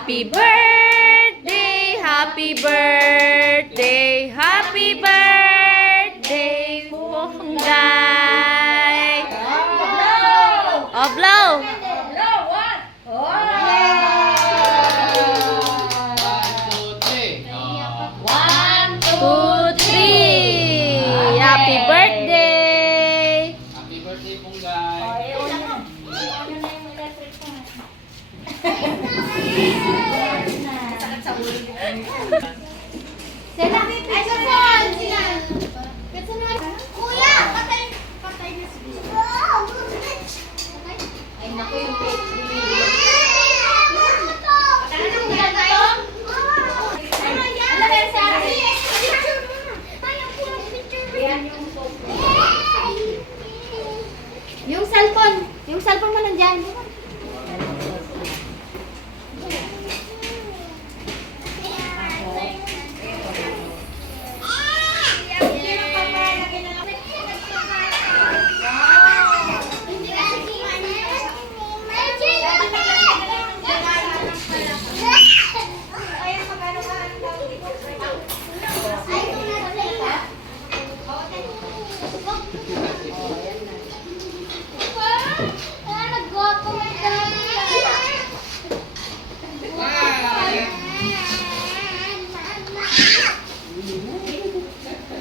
Happy birthday, happy birthday, happy birthday, Ponggay. Oh, blow. One, two, three. Happy birthday. Happy birthday, Ponggay. Sila, ay sa phone sila. Kuya, patay na sila. Ay naku yung cake. Yung cellphone mo nandiyan.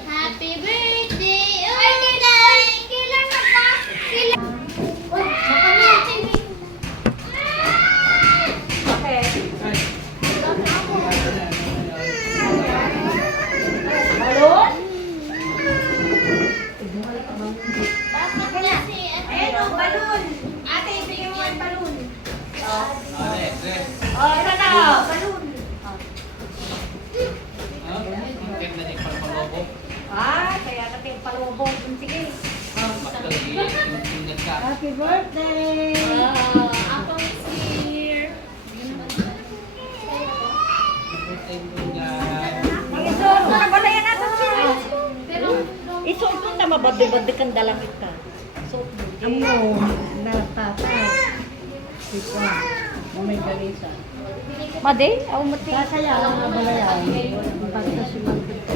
Happy birthday! Ay, kailan na pa? Balon? Balon! Ate, ibigay mo ang balon. Oh, ito na. Balon. Cake na yung palpalobo. Kaya natin palubog. Sige. Magkalingat ka. Happy birthday! Apple is here. Birthday, Ponggay. Isuot mo na ba na yan natin siya? Isuot mo na mababdi-babdi kang dalangit ka. Isuot mo. Amo, natata. Ika, may galisa. Made? Ako mati. Sasaya lang na balayan. Basta si Manpito.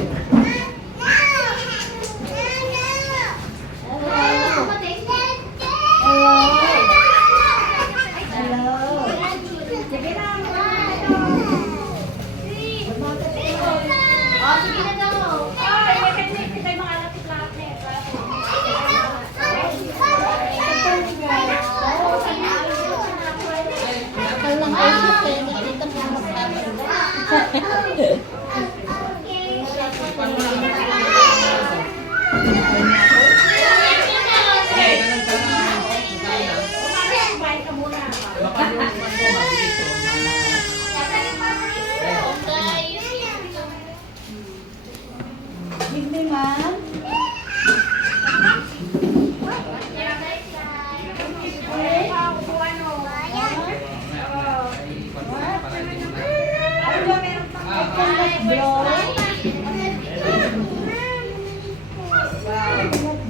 Hindi man.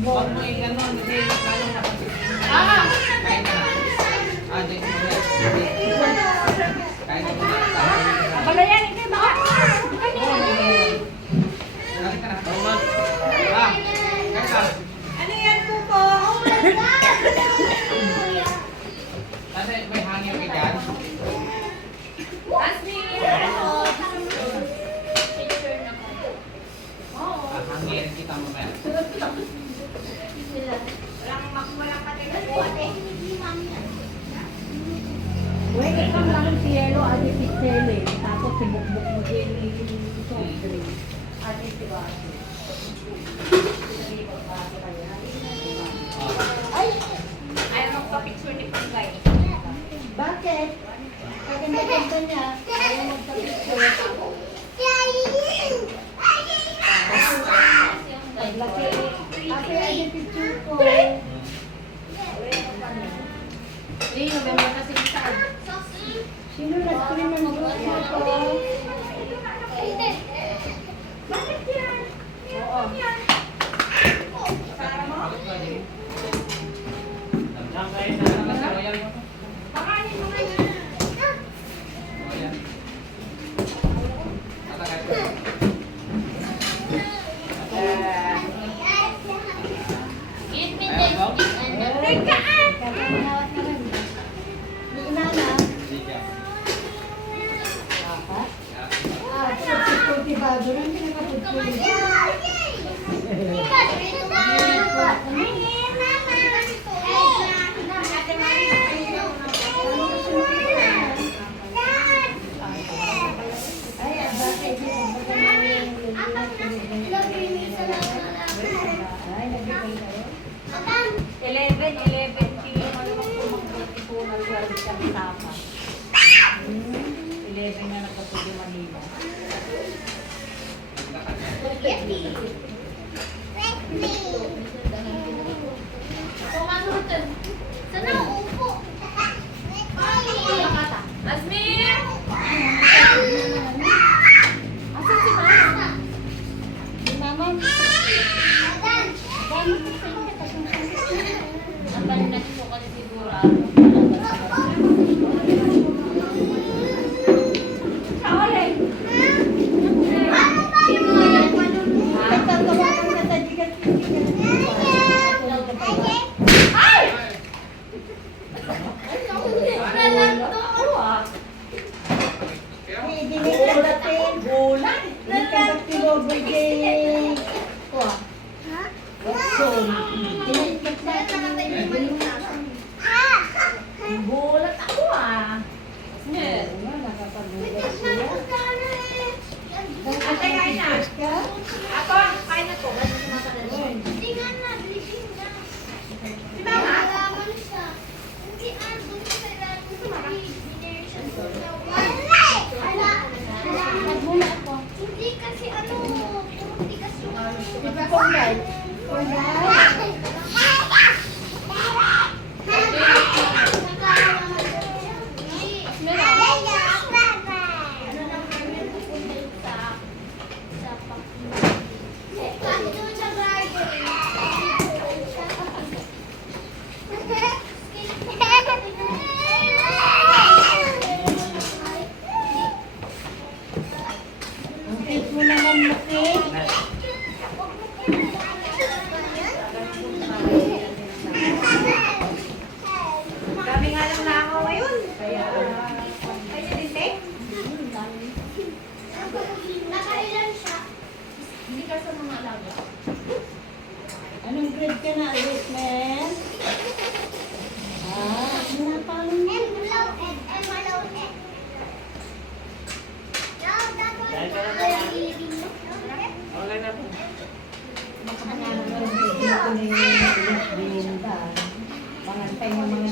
Huwag mo i-ganon. Hindi, kaya na. Kain ka na. Di. Kain ka na. Balayan, ito ba? Kain ka na. Kain ka. Ano yan po po? Kasi may hangin ka dyan. Hangin kita mamaya. Walang patigas po ate. Uy, ikaw lang si Yelo, ate si Chele. Tapos si Bukbuk mo din yung soft drink. Ate si Basi. Ayaw magpa-picture ni Ponggay. Bakit? Kaganda-ganda niya. Ayaw magpapicture. Paglaki. Ate, ay picture ko. Sino nag-screen ng group mo ko? Bakit yan? Oo. Kain na. Royal mo. Baka ano yung mga Royal. ka. 11 na nagkatuloy Manila. Sana upo. Asmin! Asan si Mama? Si Mama? Ang balinan ko kasi siguro Bulat ako ah. Asmin! Ate, kain na. Ako, kain na po. Hindi nga na, blising na. Si Mama? Alaman siya. Hindi, doon sa ilalim sa binirsan ko. Wala! Nagmula ako. Hindi kasi puro tigas yung Dami nga lang na ako ngayon. Kaya din, te? Nakailan siya? Hindi ka sa mga alaga. Anong grade ka na, Ritman? Ano na pang... Okay na po. Mga tayo mga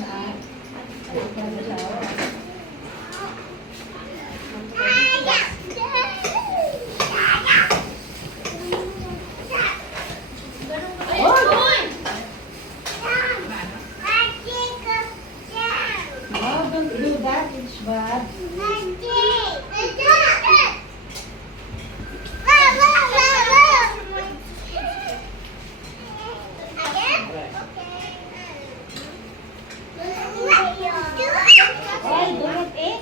Oh, don't do that, it's bad. Why, do not eat?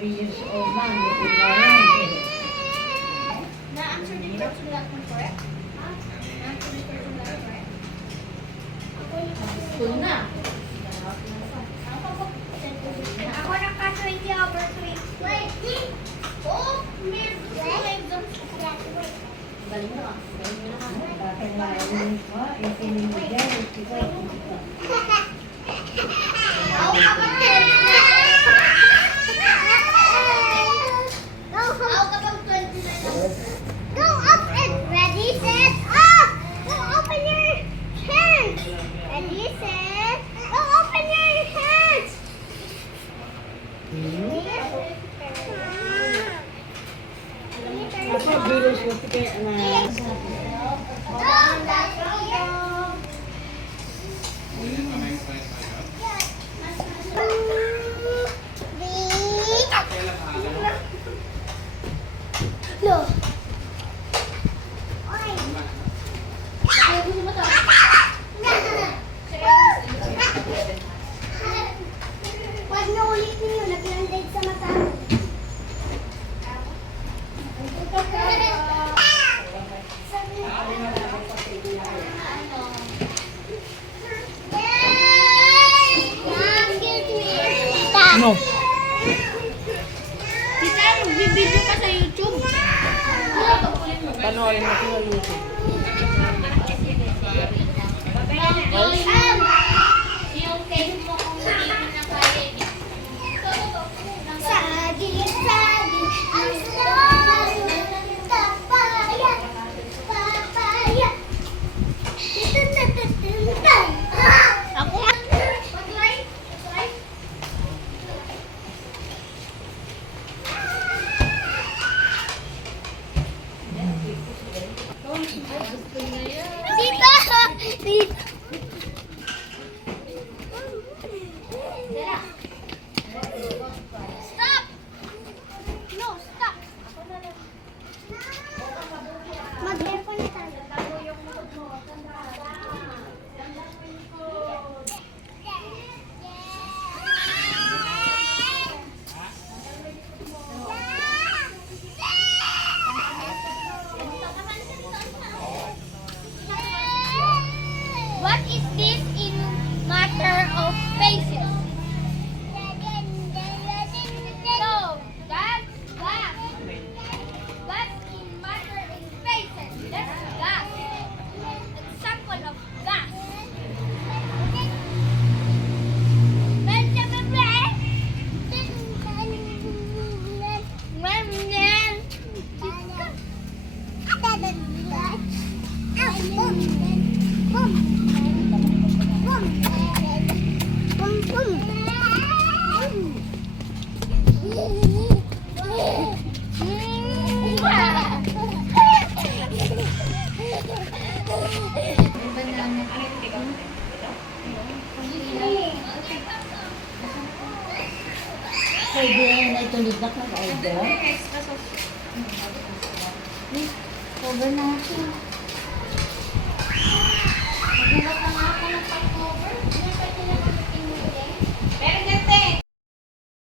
3 years old na, hindi ko na Na-answer din ba sa lahat ng correct? Na-answer din ba sa lahat ng correct? School na. Ako naka-20/20. Wait! Oh! Meron sa exams ko. Galing na. Galing na naman. Bakit maraming mo? Itinin mo dyan, ito. Ako kapag Ako kapag 29. Go up and ready, set, up! Go open your hands! Ready, set, go open your hands! Ako, bilos ko kaya na... Look. Oy. Wag na ulit niyo, nag-landed sa mata. No. Tita, magbibideo ka sa YouTube. Panoorin mo sa YouTube. Yung cake mo kung hindi mo na kaya. Saging, saging, ang saging, papaya, papaya. Ako Dito! Dito! Stop! No, stop! Mag-aircon na tayo. What is this in matter of faces? No, that's gas. What's in matter in faces? That's gas. Example of gas. Pwede na itulog na ka, order. Cover natin. Nagulat na nga ako ng pag-cover. Hindi pa